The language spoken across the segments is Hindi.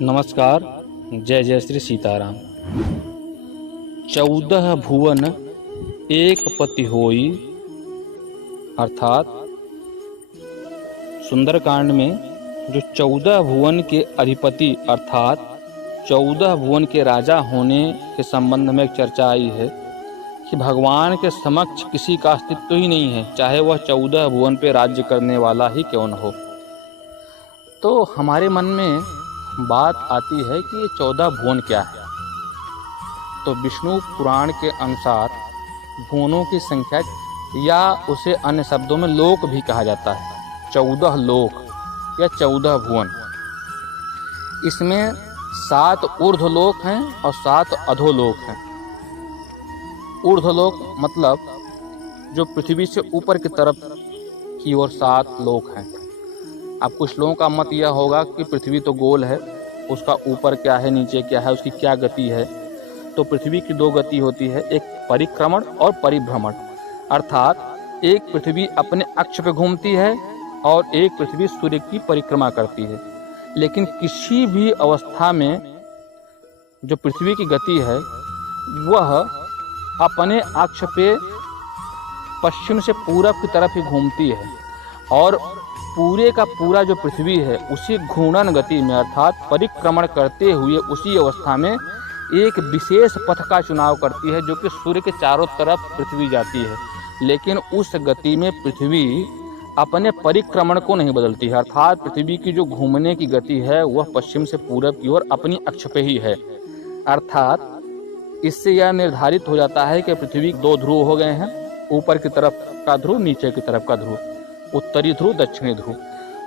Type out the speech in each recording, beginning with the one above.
नमस्कार। जय जय श्री सीताराम। 14 भुवन एक पति होई, अर्थात सुंदरकांड में जो 14 भुवन के अधिपति अर्थात 14 भुवन के राजा होने के संबंध में एक चर्चा आई है कि भगवान के समक्ष किसी का अस्तित्व ही नहीं है, चाहे वह 14 भुवन पे राज्य करने वाला ही क्यों न हो। तो हमारे मन में बात आती है कि ये 14 भुवन क्या है। तो विष्णु पुराण के अनुसार भुवनों की संख्या, या उसे अन्य शब्दों में लोक भी कहा जाता है, 14 लोक या 14 भुवन। इसमें 7 ऊर्ध्वलोक हैं और 7 अधोलोक हैं। ऊर्ध्वलोक मतलब जो पृथ्वी से ऊपर की तरफ की ओर 7 लोक हैं। अब कुछ लोगों का मत यह होगा कि पृथ्वी तो गोल है, उसका ऊपर क्या है, नीचे क्या है, उसकी क्या गति है। तो पृथ्वी की 2 गति होती है, एक परिक्रमण और परिभ्रमण। अर्थात एक पृथ्वी अपने अक्ष पे घूमती है और एक पृथ्वी सूर्य की परिक्रमा करती है। लेकिन किसी भी अवस्था में जो पृथ्वी की गति है वह अपने अक्ष पे पश्चिम से पूरब की तरफ ही घूमती है, और पूरे का पूरा जो पृथ्वी है उसी घूर्णन गति में अर्थात परिक्रमण करते हुए उसी अवस्था में एक विशेष पथ का चुनाव करती है, जो कि सूर्य के चारों तरफ पृथ्वी जाती है। लेकिन उस गति में पृथ्वी अपने परिक्रमण को नहीं बदलती है, अर्थात पृथ्वी की जो घूमने की गति है वह पश्चिम से पूरब की ओर अपनी अक्ष पे ही है। अर्थात इससे यह निर्धारित हो जाता है कि पृथ्वी 2 ध्रुव हो गए हैं, ऊपर की तरफ का ध्रुव, नीचे की तरफ का ध्रुव, उत्तरी ध्रुव, दक्षिणी ध्रुव।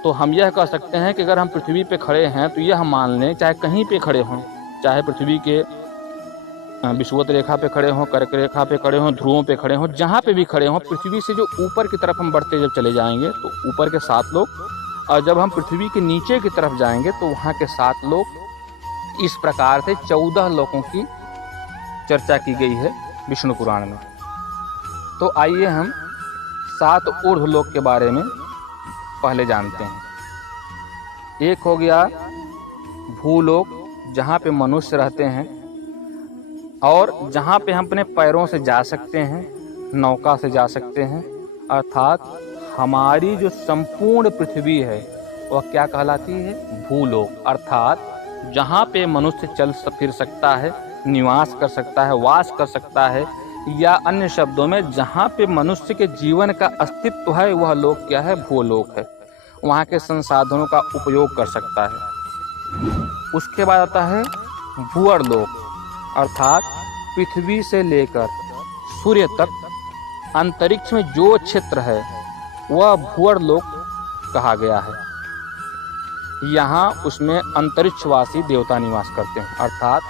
तो हम यह कह सकते हैं कि अगर हम पृथ्वी पे खड़े हैं तो यह मान लें, चाहे कहीं पे खड़े हों, चाहे पृथ्वी के विषुवत रेखा पे खड़े हों, कर्क रेखा पे खड़े हों, ध्रुवों पे खड़े हों, जहाँ पे भी खड़े हों, पृथ्वी से जो ऊपर की तरफ हम बढ़ते जब चले जाएंगे तो ऊपर के 7 लोक, और जब हम पृथ्वी के नीचे की तरफ जाएंगे तो वहाँ के 7 लोक। इस प्रकार से 14 लोकों की चर्चा की गई है विष्णु पुराण में। तो आइए हम 7 ऊर्ध्वलोक के बारे में पहले जानते हैं। एक हो गया भूलोक, जहाँ पे मनुष्य रहते हैं और जहाँ पे हम अपने पैरों से जा सकते हैं, नौका से जा सकते हैं। अर्थात हमारी जो संपूर्ण पृथ्वी है वह क्या कहलाती है? भूलोक। अर्थात जहाँ पे मनुष्य चल फिर सकता है, निवास कर सकता है, वास कर सकता है, या अन्य शब्दों में जहाँ पे मनुष्य के जीवन का अस्तित्व है वह लोक क्या है? भूलोक है। वहाँ के संसाधनों का उपयोग कर सकता है। उसके बाद आता है भूअर लोक, अर्थात पृथ्वी से लेकर सूर्य तक अंतरिक्ष में जो क्षेत्र है वह भूअर लोक कहा गया है। यहाँ उसमें अंतरिक्षवासी देवता निवास करते हैं, अर्थात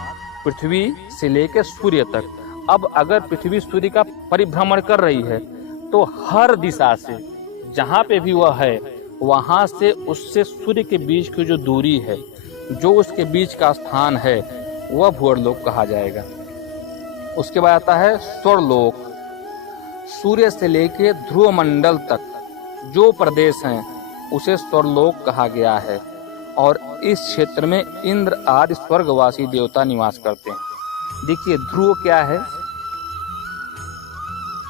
पृथ्वी से लेकर सूर्य तक। अब अगर पृथ्वी सूर्य का परिभ्रमण कर रही है तो हर दिशा से जहाँ पे भी वह है वहाँ से उससे सूर्य के बीच की जो दूरी है, जो उसके बीच का स्थान है, वह भूअरलोक कहा जाएगा। उसके बाद आता है स्वर्लोक। सूर्य से लेकर ध्रुव मंडल तक जो प्रदेश हैं उसे स्वर्लोक कहा गया है, और इस क्षेत्र में इंद्र आदि स्वर्गवासी देवता निवास करते हैं। देखिए ध्रुव क्या है?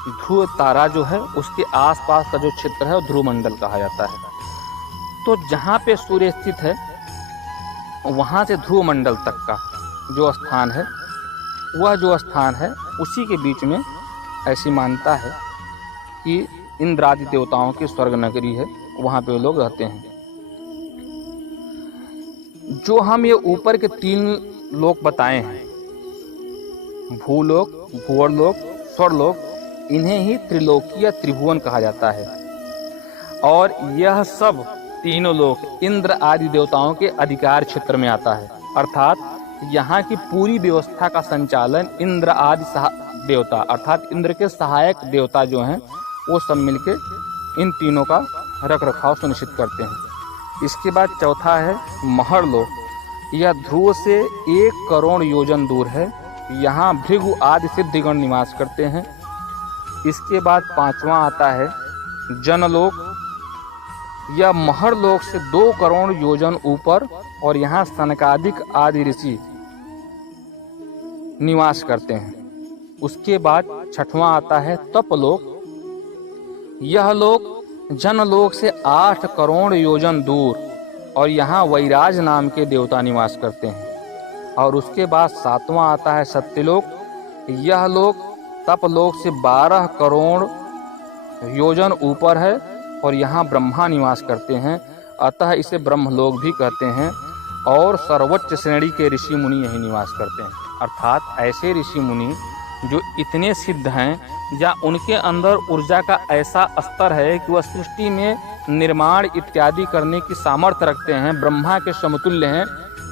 ध्रुव तारा जो है उसके आसपास का जो क्षेत्र है वो ध्रुव मंडल कहा जाता है। तो जहाँ पे सूर्य स्थित है वहाँ से ध्रुव मंडल तक का जो स्थान है, वह जो स्थान है उसी के बीच में ऐसी मान्यता है कि इंद्र आदि देवताओं की स्वर्ग नगरी है, वहाँ पे लोग रहते हैं। जो हम ये ऊपर के 3 लोक बताए हैं, भूलोक, भूअरलोक, स्वर्लोक, इन्हें ही त्रिलोकी या त्रिभुवन कहा जाता है। और यह सब तीनों लोक इंद्र आदि देवताओं के अधिकार क्षेत्र में आता है। अर्थात यहाँ की पूरी व्यवस्था का संचालन इंद्र आदि देवता, अर्थात इंद्र के सहायक देवता जो हैं वो सब मिलके इन तीनों का रख रखाव सुनिश्चित करते हैं। इसके बाद चौथा है महरलोक। यह ध्रुव से 1 करोड़ योजन दूर है। यहाँ भृगु आदि सिद्धिगण निवास करते हैं। इसके बाद 5वां आता है जनलोक। यह महरलोक से 2 करोड़ योजन ऊपर और यहाँ सनकादिक आदि ऋषि निवास करते हैं। उसके बाद छठवां आता है तपलोक। यह लोक जनलोक से 8 करोड़ योजन दूर और यहाँ वैराज नाम के देवता निवास करते हैं। और उसके बाद 7वां आता है सत्यलोक। यह लोक तपलोक से 12 करोड़ योजन ऊपर है और यहाँ ब्रह्मा निवास करते हैं, अतः इसे ब्रह्मलोक भी कहते हैं। और सर्वोच्च श्रेणी के ऋषि मुनि यही निवास करते हैं, अर्थात ऐसे ऋषि मुनि जो इतने सिद्ध हैं या उनके अंदर ऊर्जा का ऐसा स्तर है कि वह सृष्टि में निर्माण इत्यादि करने की सामर्थ्य रखते हैं, ब्रह्मा के समतुल्य हैं।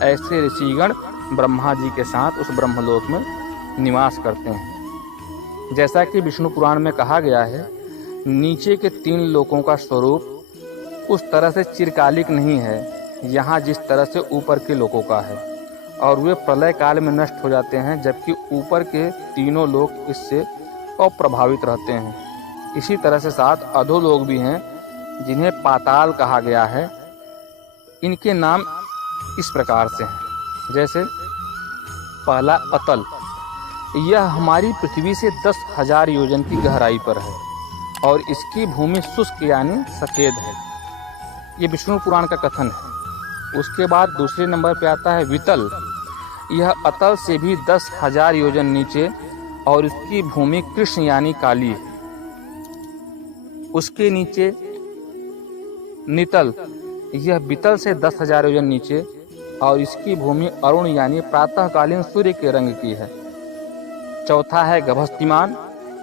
ऐसे ऋषिगण ब्रह्मा जी के साथ उस ब्रह्मलोक में निवास करते हैं। जैसा कि विष्णु पुराण में कहा गया है, नीचे के 3 लोकों का स्वरूप उस तरह से चिरकालिक नहीं है यहाँ जिस तरह से ऊपर के लोकों का है, और वे प्रलय काल में नष्ट हो जाते हैं, जबकि ऊपर के तीनों लोक इससे अप्रभावित रहते हैं। इसी तरह से 7 अधोलोक भी हैं जिन्हें पाताल कहा गया है। इनके नाम इस प्रकार से हैं, जैसे पहला अतल, यह हमारी पृथ्वी से 10,000 योजन की गहराई पर है और इसकी भूमि शुष्क यानी सफेद है। ये विष्णु पुराण का कथन है। उसके बाद दूसरे नंबर पे आता है वितल। यह अतल से भी 10,000 योजन नीचे और उसकी भूमि कृष्ण यानी काली है। उसके नीचे नितल, यह वितल से 10,000 योजन नीचे और इसकी भूमि अरुण यानी प्रातःकालीन सूर्य के रंग की है। चौथा है गभस्तिमान,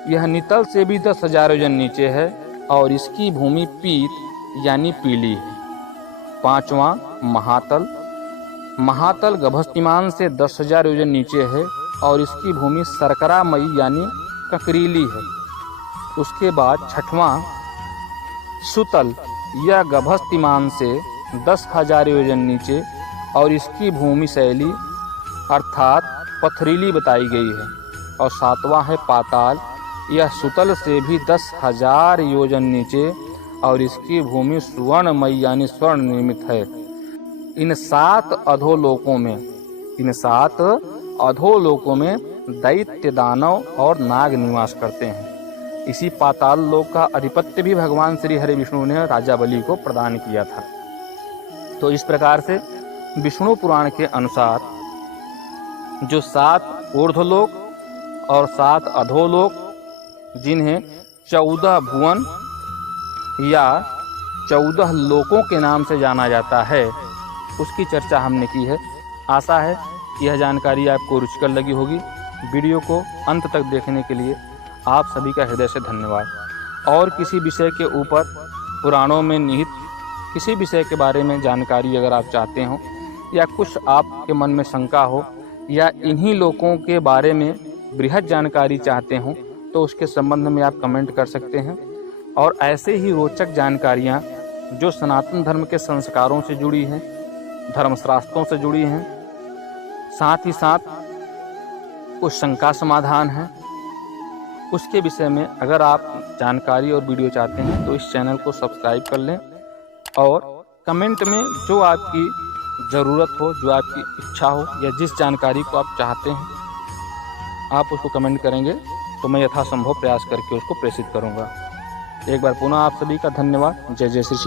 यह नितल से भी 10,000 योजन नीचे है और इसकी भूमि पीत यानी पीली है। 5वां महातल, महातल गभस्तिमान से 10,000 योजन नीचे है और इसकी भूमि शर्करामयी यानी ककरीली है। उसके बाद 6वां सुतल, यह गभस्तिमान से 10,000 योजन नीचे और इसकी भूमि शैली अर्थात पथरीली बताई गई है। और 7वां है पाताल, यह सुतल से भी 10,000 योजन नीचे और इसकी भूमि सुवर्णमयी यानी स्वर्ण निर्मित है। इन 7 अधोलोकों में दैत्य, दानव और नाग निवास करते हैं। इसी पाताल लोक का अधिपत्य भी भगवान श्री हरि विष्णु ने राजा बलि को प्रदान किया था। तो इस प्रकार से विष्णु पुराण के अनुसार जो 7 ऊर्ध्वलोक और 7 अधोलोक, जिन्हें 14 भुवन या 14 लोकों के नाम से जाना जाता है, उसकी चर्चा हमने की है। आशा है यह जानकारी आपको रुचिकर लगी होगी। वीडियो को अंत तक देखने के लिए आप सभी का हृदय से धन्यवाद। और किसी विषय के ऊपर पुराणों में निहित किसी विषय के बारे में जानकारी अगर आप चाहते हो या कुछ आपके मन में शंका हो या इन्हीं लोकों के बारे में बृहद जानकारी चाहते हो तो उसके संबंध में आप कमेंट कर सकते हैं। और ऐसे ही रोचक जानकारियाँ जो सनातन धर्म के संस्कारों से जुड़ी हैं, धर्मशास्त्रों से जुड़ी हैं, साथ ही साथ कुछ शंका समाधान है, उसके विषय में अगर आप जानकारी और वीडियो चाहते हैं तो इस चैनल को सब्सक्राइब कर लें और कमेंट में जो आपकी ज़रूरत हो, जो आपकी इच्छा हो या जिस जानकारी को आप चाहते हैं आप उसको कमेंट करेंगे तो मैं यथासंभव प्रयास करके उसको प्रेषित करूंगा। एक बार पुनः आप सभी का धन्यवाद। जय जय श्री